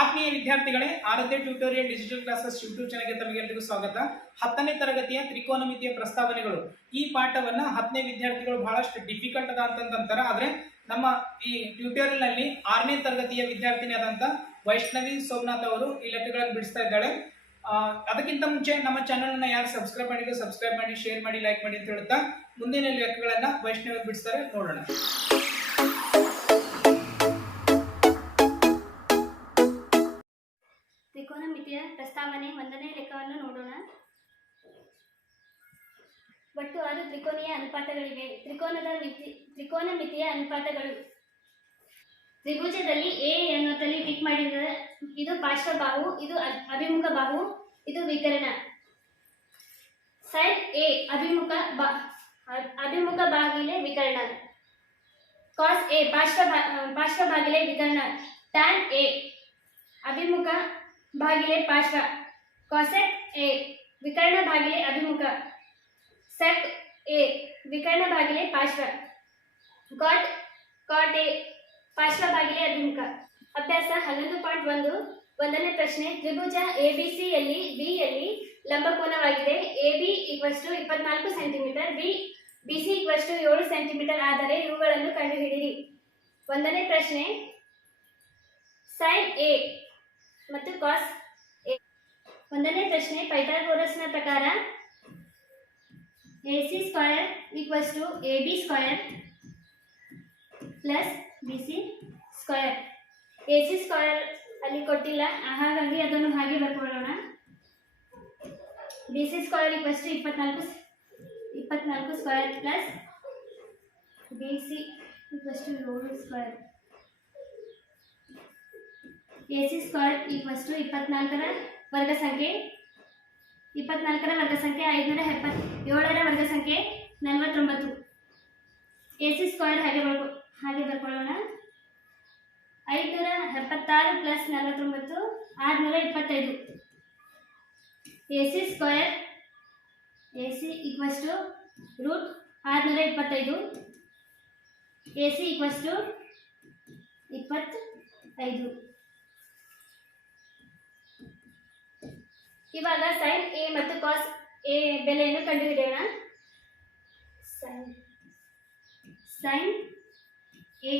ಆತ್ಮೀಯ ವಿದ್ಯಾರ್ಥಿಗಳೇ, ಆರಾಧ್ಯ tutorial digital classes YouTube ಚಾನೆಲ್ಗೆ ತಮಗೆಲ್ಲರಿಗೂ ಸ್ವಾಗತ. 10ನೇ ತರಗತಿಯ ತ್ರಿಕೋನಮಿತಿಯ ಪ್ರಸ್ತಾವನೆಗಳು ಈ ಪಾಠವನ್ನ 10ನೇ ವಿದ್ಯಾರ್ಥಿಗಳು ಬಹಳಷ್ಟು ಡಿಫಿಕಲ್ಟ್ ಅದ ಅಂತಂತಾರೆ. ಆದ್ರೆ ನಮ್ಮ ಈ ಟ್ಯೂಟೋರಿಯಲ್ ನಲ್ಲಿ 6ನೇ ತರಗತಿಯ ವಿದ್ಯಾರ್ಥಿನಿ ಆದಂತ ವೈಷ್ಣವಿ ಸೋಮನಾಥ್ ಅವರು ಈ ಲೆಕ್ಕಗಳನ್ನು ಬಿಡಿಸ್ತಾ ಇದ್ದಾಳೆ. ಅದಕ್ಕಿಂತ ಮುಂಚೆ ನಮ್ಮ ಚಾನೆಲ್ ಅನ್ನ ಯಾರು ಸಬ್ಸ್ಕ್ರೈಬ್ ಮಾಡಿದ್ರೆ ಸಬ್ಸ್ಕ್ರೈಬ್ ಮಾಡಿ, ಶೇರ್ ಮಾಡಿ, ಲೈಕ್ ಮಾಡಿ ಅಂತ ಹೇಳ್ತಾ ಮುಂದಿನ ಲೆಕ್ಕಗಳನ್ನ ವೈಷ್ಣವಿ ಬಿಡಿಸ್ತಾರೆ, ನೋಡೋಣ. ತ್ರಿಕೋನಮಿತಿಯ ಪ್ರಸ್ತಾವನೆ 1ನೇ ಲೆಕ್ಕವನ್ನು ನೋಡೋಣ. ಒಟ್ಟು 6 ತ್ರಿಕೋನೀಯ ಅನುಪಾತಗಳಿವೆ. ತ್ರಿಕೋನಮಿತಿಯ ಅನುಪಾತಗಳು. ತ್ರಿಭುಜದಲ್ಲಿ ಎ ಎನ್ನುತ್ತಲ್ಲಿ ಟಿಕ್ ಮಾಡಿದರೆ ಇದು ಪಾರ್ಶ್ವಬಾಹು, ಇದು ಅಭಿಮುಖ ಬಾಹು, ಇದು ವಿಕರ್ಣ. ಸೈಡ್ ಎ ಅಭಿಮುಖ ಬಾಗಿಲೆ ವಿಕರ್ಣ. ಕಾಸ್ ಎ ಪಾರ್ಶ್ವ ಬಾಗಿಲೆ ವಿಕರ್ಣ. ಟ್ಯಾನ್ ಎ ಅಭಿಮುಖ ಭಾಗಿಲೆ ಪಾರ್ಶ್ವ. ಕಾಸೆಕ್ ಎ ವಿಕರ್ಣ ಭಾಗಿಲೆ ಅಭಿಮುಖ. ಸೆಕ್ ಎ ವಿಕರ್ಣ ಭಾಗಿಲೆ ಪಾರ್ಶ್ವ. ಕಾಟ್ ಎ ಪಾರ್ಶ್ವ ಭಾಗಿಲೆ ಅಭಿಮುಖ. ಅಭ್ಯಾಸ 11.1. 1ನೇ ಪ್ರಶ್ನೆ. ತ್ರಿಭುಜ ಎಬಿಸಿ ಯಲ್ಲಿ ಬಿ ಯಲ್ಲಿ ಲಂಬಕೋನವಾಗಿದೆ. ಎಬಿ = 24 ಸೆಂಟಿಮೀಟರ್, ಬಿಸಿ = 7 ಸೆಂಟಿಮೀಟರ್ ಆದರೆ ಇವುಗಳನ್ನು ಕಂಡುಹಿಡಿಯಿರಿ. 1ನೇ ಪ್ರಶ್ನೆ. ಸೈನ್ ಎ ಮತ್ತು ಕಾಸ್ ಎ. 1ನೇ ಪ್ರಶ್ನೆ. ಪೈಥಾಗೋರಸ್ನ ಪ್ರಕಾರ AC² = AB² plus BC². AC² ಅಲ್ಲಿ ಕೊಟ್ಟಿಲ್ಲ, ಹಾಗಾಗಿ ಅದನ್ನು ಹಾಗೆ ಬರ್ಕೊಳ್ಳೋಣ. BC² = 24² plus BC = 7². AC² = 24ರ ವರ್ಗ ಸಂಖ್ಯೆ, 570, 7ರ ವರ್ಗ ಸಂಖ್ಯೆ 49. AC² ಹಾಗೆ ಬರ್ಕೊಳ್ಳೋಣ. 576 ಪ್ಲಸ್ 49 625. AC² AC = √625. AC = 25. ಇವಾಗ ಸೈನ್ ಎ ಮತ್ತು ಕಾಸ್ ಎ ಬೆಲೆಯನ್ನು ಕಂಡುಹಿಡಿಯೋಣ. ಸೈನ್ ಎ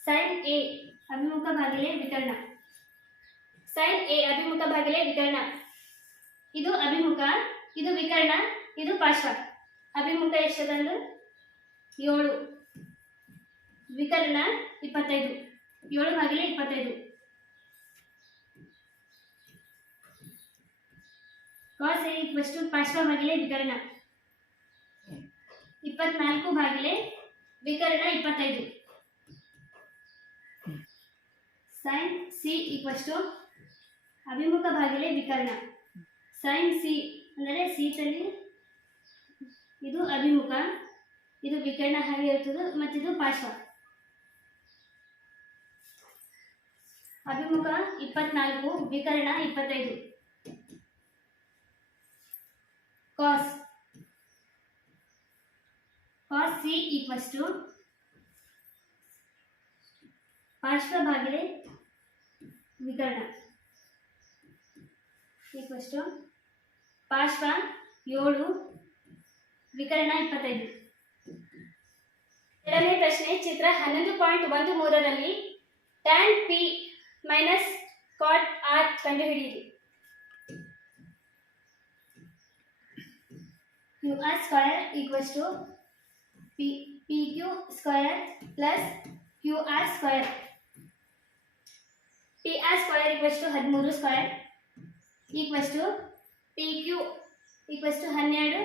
ಸೈನ್ ಎ ಅಭಿಮುಖ ಭಾಗಿಲೆ ವಿಕರ್ಣ. ಸೈನ್ ಎ ಅಭಿಮುಖ ಭಾಗಿಲೆ ವಿಕರ್ಣ. ಇದು ಅಭಿಮುಖ, ಇದು ವಿಕರ್ಣ, ಇದು ಪಾರ್ಶ್ವ. ಅಭಿಮುಖ ಎಷ್ಟದಂದ್ರೆ 7, ವಿಕರ್ಣ 25. 7 ಭಾಗಿಲೆ 25. ಕಾಸ್ ಎ = ಪಾರ್ಶ್ವ ಭಾಗಿಲೆ ವಿಕರ್ಣ. 24 ಭಾಗಿಲೆ ವಿಕರ್ಣ 25. ಸೈನ್ ಸಿ = ಅಭಿಮುಖ ಭಾಗಿಲೆ ವಿಕರ್ಣ. ಸೈನ್ ಸಿ ಅಂದರೆ ಸೀತಲ್ಲಿ ಇದು ಅಭಿಮುಖ, ಇದು ವಿಕರ್ಣ ಹಾಗೆ ಇರ್ತದೆ, ಮತ್ತಿದು ಪಾರ್ಶ್ವ. ಅಭಿಮುಖ 24, ವಿಕರ್ಣ 25. ಕಾಸ್ ಸಿ = ಪಾರ್ಶ್ವ ಭಾಗಿಲೆ ವಿಕರ್ಣ ಪಾರ್ಶ್ವ 7, ವಿಕರ್ಣ 25. 2ನೇ ಪ್ರಶ್ನೆ. ಚಿತ್ರ 11.13ರಲ್ಲಿ tan P minus cot R ಕಂಡುಹಿಡಿಯಿರಿ. QR² = PQ² plus QR². PR² = 13² PQ = 12²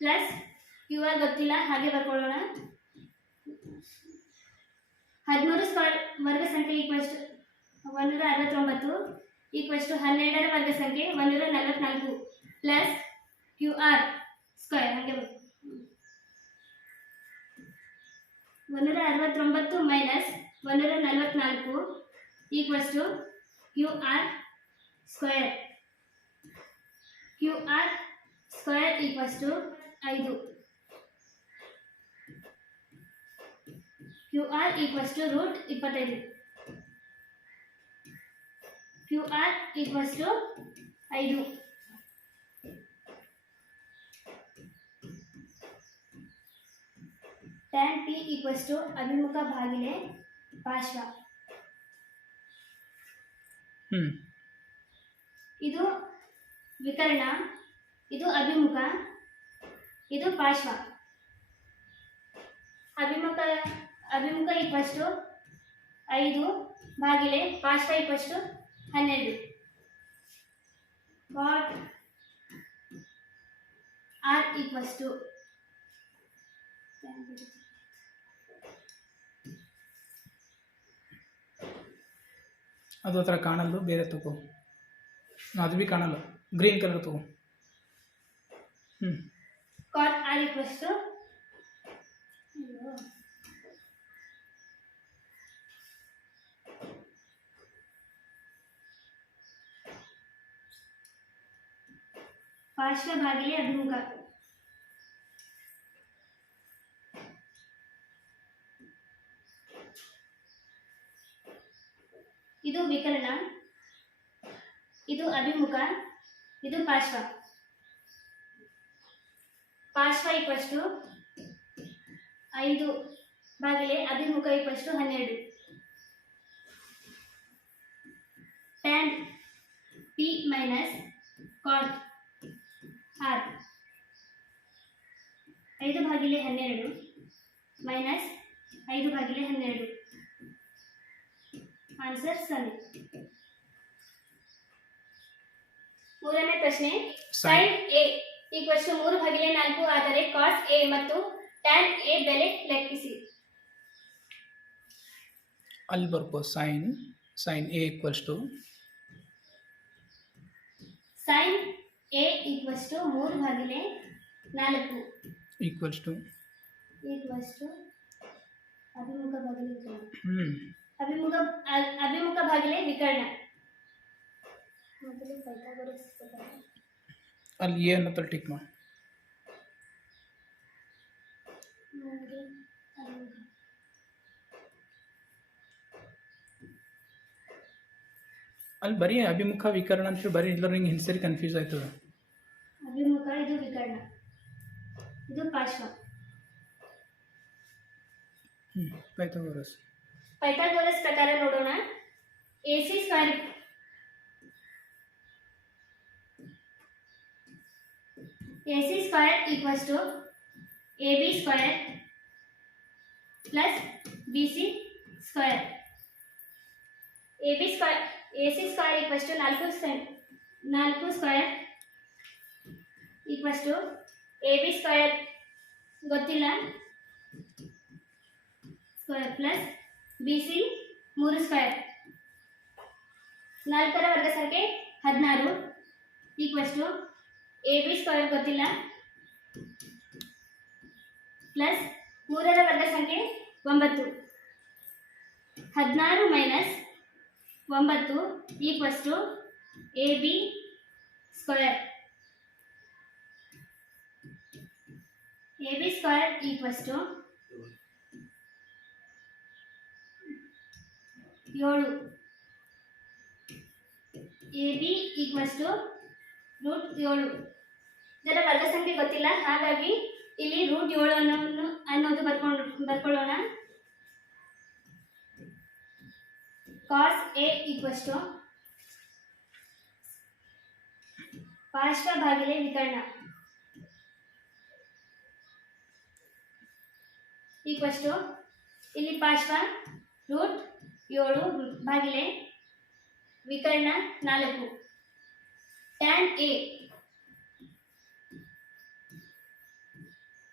plus QR ಗೊತ್ತಿಲ್ಲ, ಹಾಗೆ ಬರ್ಕೊಳ್ಳೋಣ. 13² ವರ್ಗ ಸಂಖ್ಯೆ = 169 = 12ರ ವರ್ಗ ಸಂಖ್ಯೆ 144 ಪ್ಲಸ್ QR² ಹಾಗೆ 169 minus 144 = QR². QR² = 5. QR = √25. Q R equals to 5. Tan P equals to ಅಭಿಮುಖ ಭಾಗಿಲೆ ಪಾರ್ಶ್ವ. ಇದು ವಿಕರ್ಣ, ಇದು ಅಭಿಮುಖ, ಇದು ಪಾರ್ಶ್ವ. ಅಭಿಮುಖ ಈಕ್ವಲ್ಸ್ ಟು 5 ಭಾಗಿಲೆ ಪಾರ್ಶ್ವ equals to 12. Cot r equals to ಅದು ಹತ್ರ ಕಾಣಲ್ಲ, ಬೇರೆ ತಗೋ. ಅದು ಭೀ ಕಾಣಲ್ಲ, ಗ್ರೀನ್ ಕಲರ್ ತಗೋ. ಕಾಟ್ ಆರ್ ಈಕ್ವಲ್ಸ್ ಟು ಪಾರ್ಶ್ವ ಭಾಗಿಲೆ ಅಭಿಮುಖ. ಇದು ವಿಕರ್ಣ, ಇದು ಅಭಿಮುಖ, ಇದು ಪಾರ್ಶ್ವ. ಪಾರ್ಶ್ವ ಈಕ್ವಲ್ಸ್ ಟು 5 ಭಾಗಿಲೆ ಅಭಿಮುಖ equals to 12. Tan P minus cot R 5 ಭಾಗಿಲೆ 12 ಮೈನಸ್ 5 ಭಾಗಿಲೆ 12. ಆನ್ಸರ್ 0. ಮೂರನೇ ಪ್ರಶ್ನೆ, ಸೈನ್ ಎ ಈಕ್ವಲ್ಸ್ ಟು 3/4 ಆದರೆ ಕಾಸ್ ಎ ಮತ್ತು ಟ್ಯಾನ್ ಎ ಬೆಲೆ ಲೆಕ್ಕಿಸಿ. ಅಲ್ಲಿ ಬರ್ಕೋ. Sine A equals to sine A equals to 3/4 equals to ಅಭಿಮುಖ ಭಾಗಿಲೆ ಅಭಿಮುಖ ಭಾಗಿಲೆ ವಿಕರ್ಣ. ಅಲ್ಲಿ ಏನು ಅಂತ ಟಿಕ್ ಮಾಡಿ. ಅಲ್ಲಿ ಬರೀ ಅಭಿಮುಖ ವಿಕರ್ಣ ಅಂತ ಬರೀ ಇಲ್ಲ, ಹಿಂಗೆ ಹಿಂಸರಿ ಕನ್ಫ್ಯೂಸ್ ಆಯ್ತದ. ಅಭಿಮುಖ ಇದು ವಿಕರ್ಣ, ಇದು ಪಾರ್ಶ್ವ. ಪೈಥಾಗೋರಸ್ ಪ್ರಕಾರ ನೋಡೋಣ. AC square equals to A B square plus B C square. AC square equals to 4 square equals to A B square ಗೊತ್ತಿಲ್ಲ square plus B C 3 square. 4ರ ವರ್ಗ ಸಂಖ್ಯೆ 16 equals to A B square ಗೊತ್ತಿಲ್ಲ plus 3ರ ವರ್ಗ ಸಂಖ್ಯೆ 9. 16 minus 9 equals to A B square. A B square equals to 7. A B equals to √7. ಇದರ ವರ್ಗ ಸಂಖ್ಯೆ ಗೊತ್ತಿಲ್ಲ, ಹಾಗಾಗಿ ಇಲ್ಲಿ √7 ಅನ್ನೋದು ಬರ್ಕೊಳ್ಳೋಣ. ಕಾಸ್ ಎ ಈಕ್ವಲ್ಸ್ ಟು ಪಾರ್ಶ್ವ ಭಾಗಿಲೆ ವಿಕರ್ಣ ಈಕ್ವಲ್ಸ್ ಟು ಇಲ್ಲಿ ಪಾರ್ಶ್ವ √7 ಭಾಗಿಲೆ ವಿಕರ್ಣ 4. ಟ್ಯಾನ್ ಎ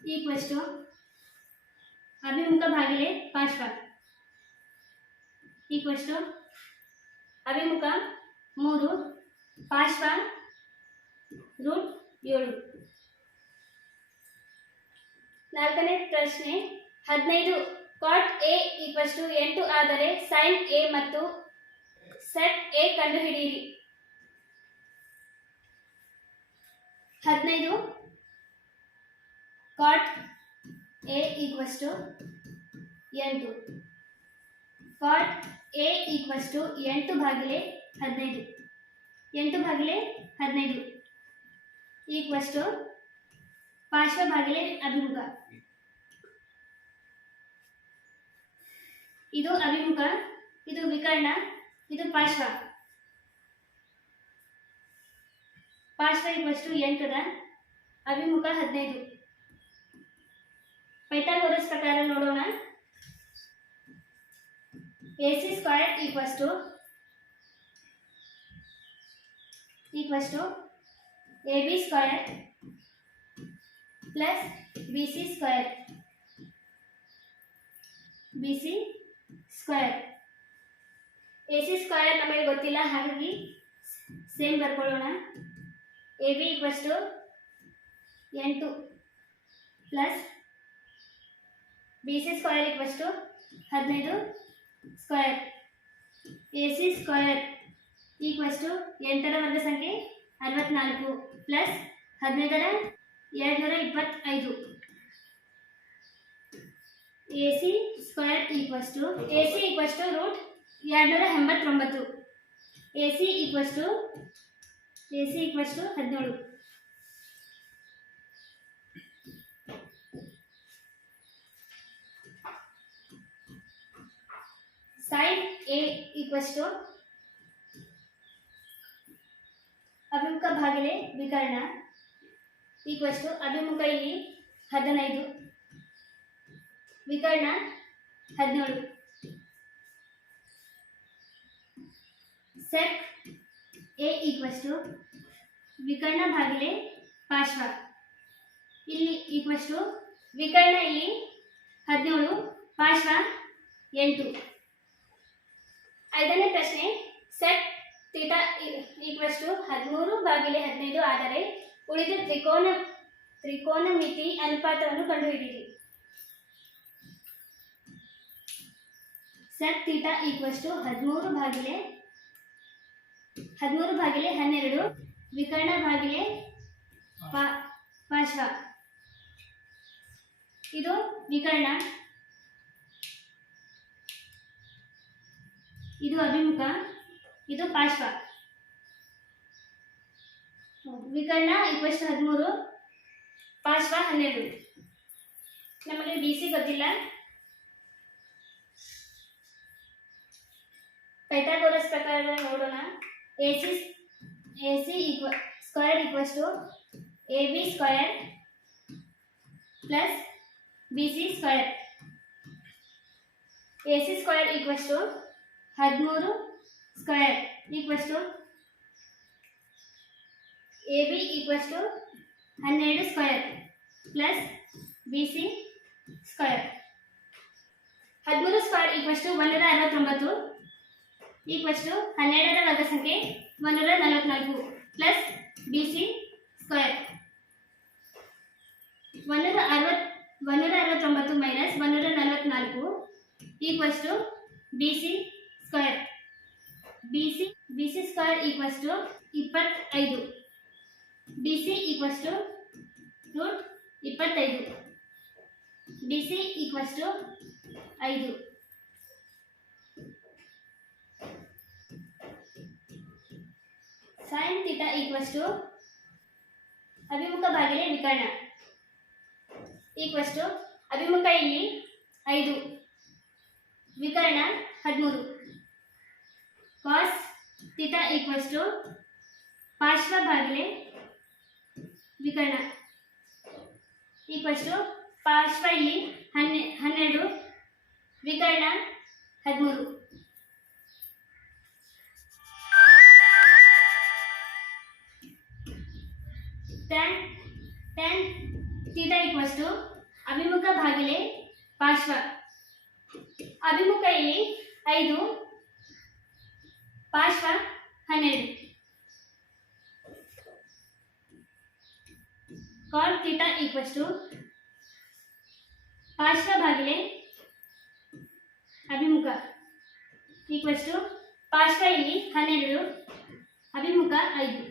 ಈಕ್ವಲ್ಸ್ ಟು ಅಭಿಮುಖ ಭಾಗಿಲೆ ಪಾರ್ಶ್ವ ಈಕ್ವಲ್ಸ್ ಟು ಅಭಿಮುಖ 3 ಪಾರ್ಶ್ವ √7. 4ನೇ ಪ್ರಶ್ನೆ, 15 ಕಾಟ್ ಎ ಈಕ್ವಲ್ಸ್ ಟು 8 ಆದರೆ ಸೈನ್ ಎ ಮತ್ತು ಸೆಟ್ ಎ ಕಂಡುಹಿಡಿಯಿರಿ. 15 cot A equals to 8. Cot A equals to 8 ಭಾಗಿಲೆ 15. 8 ಭಾಗಿಲೆ 15 ಈಕ್ವಸ್ ಟು ಪಾರ್ಶ್ವ ಭಾಗಿಲೆ ಅಭಿಮುಖ. ಇದು ಅಭಿಮುಖ, ಇದು ವಿಕರ್ಣ, ಇದು ಪಾರ್ಶ್ವ. ಪಾರ್ಶ್ವ ಈಕ್ವಸ್ ಟು 8 ದ ಅಭಿಮುಖ 15. ಪೈಥಾಗೋರಸ್ ಪ್ರಕಾರ ನೋಡೋಣ. AC square equals to AB square plus BC square. AC square ನಮಗೆ ಗೊತ್ತಿಲ್ಲ, ಹಾಗಾಗಿ ಸೇಮ್ ಬರ್ಕೊಳ್ಳೋಣ. AB equals to 8 plus BC square equals to 15 square. AC square equals ಟು 8ರ ವರ್ಗ ಸಂಖ್ಯೆ 64 ಪ್ಲಸ್ 15ರ 225. AC square equals to root 289. AC equals to 17. Sin A equals to ಅಭಿಮುಖ ಭಾಗಿಲೆ ವಿಕರ್ಣ ಈಕ್ವಸ್ ಟು ಅಭಿಮುಖ ಇಲ್ಲಿ 15, ವಿಕರ್ಣ 17. Sec A ಈಕ್ವಸ್ ಟು ವಿಕರ್ಣ ಭಾಗಿಲೆ ಪಾರ್ಶ್ವ ಇಲ್ಲಿ ಈಕ್ವಸ್ ಟು ವಿಕರ್ಣ ಇಲ್ಲಿ 17, ಪಾರ್ಶ್ವ 8. 5ನೇ ಪ್ರಶ್ನೆ, ಸೆಟ್ ಥೀಟಾ ಈಕ್ವಸ್ ಟು 13/15 ಆದರೆ ಉಳಿದ ತ್ರಿಕೋನಮಿತಿ ಅನುಪಾತವನ್ನು ಕಂಡುಹಿಡಿಯಿರಿ. ಸೆಟ್ ಥೀಟಾ ಈಕ್ವಸ್ ಟು 13/12 ವಿಕರ್ಣ ಭಾಗಿಲೆ ಪಾರ್ಶ್ವ. ಇದು ವಿಕರ್ಣ, ಇದು ಅಭಿಮುಖ, ಇದು ಪಾರ್ಶ್ವ. ವಿಕರ್ಣ ಈಕ್ವಸ್ ಟು 13, ಪಾರ್ಶ್ವ 12. ನಮಗೆ BC ಗೊತ್ತಿಲ್ಲ. ಪೈಥಾಗೋರಸ್ ಪ್ರಕಾರ ನೋಡೋಣ. AC square equals to AB square plus BC square. AC square equals to 13 square equals to AB equals to 12 square plus BC square. 13 square equals to 169 equals to 12ರ ವರ್ಗ ಸಂಖ್ಯೆ 144 plus BC square. 169 minus 144 equals to BC square. BC square equals to 25. BC equals to root 25. BC equals to 5. sin theta equals to ಅಭಿಮುಖ ಭಾಗಿಲೆ ವಿಕರ್ಣ equals to ಅಭಿಮುಖ ಇಲ್ಲಿ 5, ವಿಕರ್ಣ 13. cos theta equals to ಪಾರ್ಶ್ವ ಭಾಗಿಲೆ ವಿಕರ್ಣ ಈಕ್ವಸ್ ಟು ಪಾರ್ಶ್ವ ಇಲ್ಲಿ 12, ವಿಕರ್ಣ 13. tan theta equals to ಅಭಿಮುಖ ಭಾಗಿಲೆ ಪಾರ್ಶ್ವ. ಅಭಿಮುಖ ಇಲ್ಲಿ 5, ಪಾರ್ಶ್ವ 12. cot ಥೀಟಾ ಈಕ್ವಸ್ ಟು ಪಾರ್ಶ್ವ ಭಾಗಿಲೆ ಅಭಿಮುಖ ಈಕ್ವಸ್ ಟು ಪಾರ್ಶ್ವ ಇಲ್ಲಿ 12, ಅಭಿಮುಖ 5.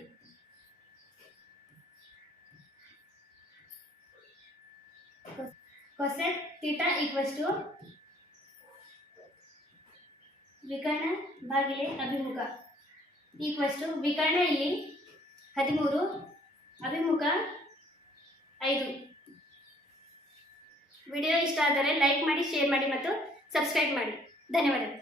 cosec ಥೀಟಾ ಈಕ್ವಸ್ ಟು ವಿಕರ್ಣ ಭಾಗಿಲೆ ಅಭಿಮುಖ ಈಕ್ವಸ್ ಟು ವಿಕರ್ಣ ಇಲ್ಲಿ 13, ಅಭಿಮುಖ 5. ವಿಡಿಯೋ ಇಷ್ಟ ಆದರೆ ಲೈಕ್ ಮಾಡಿ, ಶೇರ್ ಮಾಡಿ ಮತ್ತು ಸಬ್ಸ್ಕ್ರೈಬ್ ಮಾಡಿ. ಧನ್ಯವಾದಗಳು.